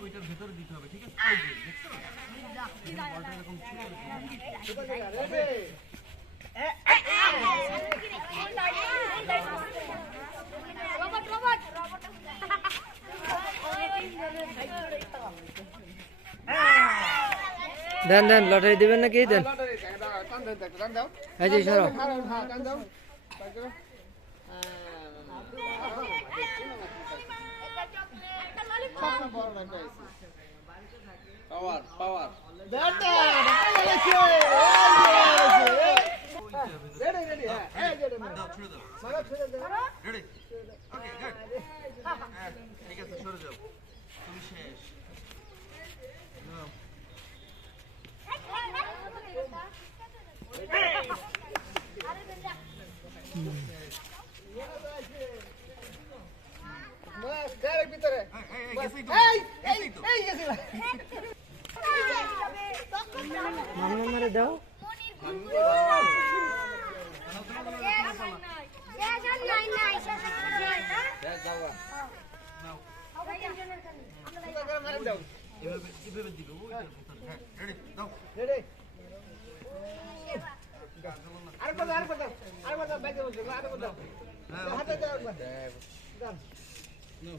ওইটার ভেতরে দিতে হবে, ঠিক আছে? বলটা এরকম দেন দেন লটারি দিবেন নাকি দেন এই যে সরো পাওয়ার পাওয়ার রেডি রেডি হ্যাঁ রেডি দাও ছুড়ে দাও রেডি ওকে গুড ঠিক আছে সরে যাও তুমি শেষ নাও বাস ডাইরেক্ট ভিতরে এই গেছি মামা মারে দাও এভাবে দিবে ওইটার ভিতরে হ্যাঁ রেডি দাও রেডি আরেকবার বাইকে বসে আরেকবার দাও হাতে দাও একবার দাও নো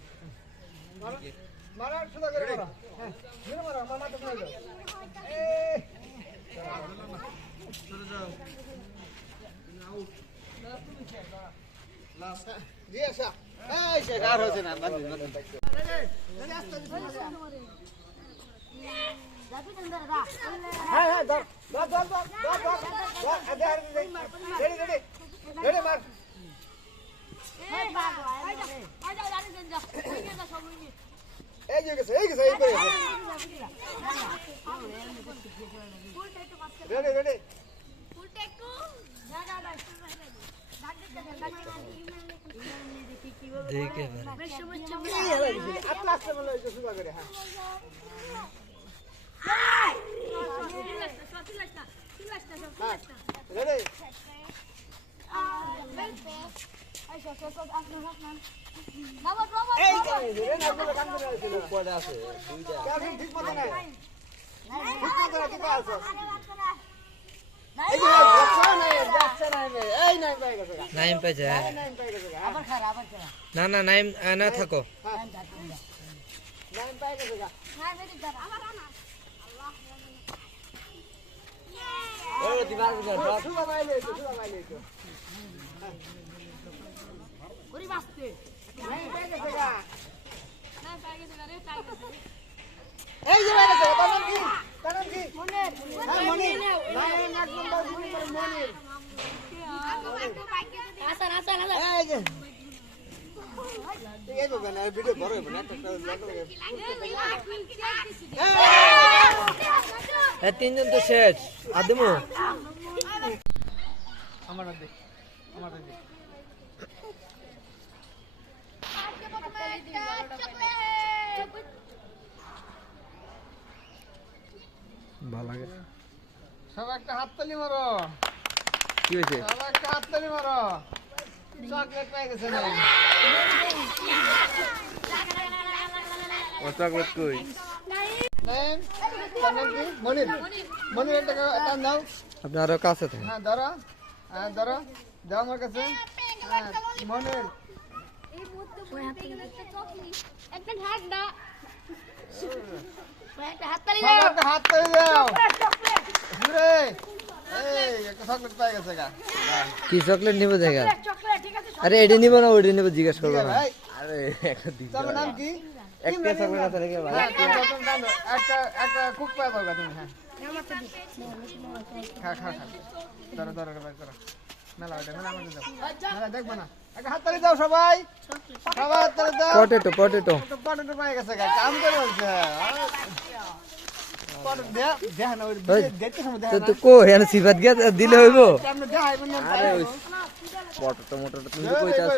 মারা শুরু করে মারা হ্যাঁ মেরে মারা মামা তো মারা এই চলে যাও আউট লাস্ট জি আচ্ছা এই সে আর হচ্ছে না বাদ রেডি আস্তে হ্যাঁ হ্যাঁ ধর ধর ধর ধর ধর ধর রেডি রেডি রেডি মার এই যে গেছে এই করে রেডি রেডি ফুল টেকু দেখে আটলা আসতে বলে শুরু করে হ্যাঁ রেডি এই যে রে না বলে কাম করে আছে পড়ে আছে দুইটা কেমন ঠিক মত না ঠিক মত না ঠিক আছে এই যে যাচ্ছে না এই নাই পাই গেছে নাইম পে যায় নাইম পাই গেছে আবার খারাপ আবার খারাপ না না নাইম না থাকো নাইম পাই গেছে হ্যাঁ মেরে দাও আবার আনা আল্লাহ এই দিবার সুদা বাইলে ওরে বাস্তে নাইম পাই গেছে না পাই গেছে রে পাই গেছে এই যে বাইলে তার নাম কি মনের হ্যাঁ মনির নাইম এক নম্বর মনির আসান আসান আসান এই যে এই যে না ভিডিও বড় হবে না একটা লাগে এই তিনজন তো শেষ আদমু আমার দে ভালো লাগে সব একটা হাততালি মারো কি হয়েছে সব একটা হাততালি মারো চকলেট পেয়ে গেছে না ও চকলেট কই নাইম তার নাম কি মনির একটা টান দাও আপনি আরো কাছে থাকেন হ্যাঁ ধরো দাও আমার কাছে হ্যাঁ মনির একটা হাত দাও একটা হাত তালি সব একটা হাততালি দাও ঘুরে এই একটা চকলেট পেয়ে গেছে গা কি চকলেট নিব দেখা চকলেট ঠিক আছে আরে এডি নিব না ওডি নিব জিজ্ঞেস করব না ভাই আরে একটা দিন তোমার নাম কি একটা চকলেট আছে নাকি ভাই একটা কুক পাওয়া যাবে তুমি হ্যাঁ খা ধরো ভাই করো মেলা আমাদের দাও মেলা দেখবো না একটা হাততালি দাও সবাই হাততালি দাও পটেটো পটেটো পাই গেছে কাম করে বলছে দেখ না দেখতে সময় তো তো কো এনে সিফাত গিয়া দিলে হইবো দেখাইবেন না আরে পটেটো মোটরটা তুমি কইতাছ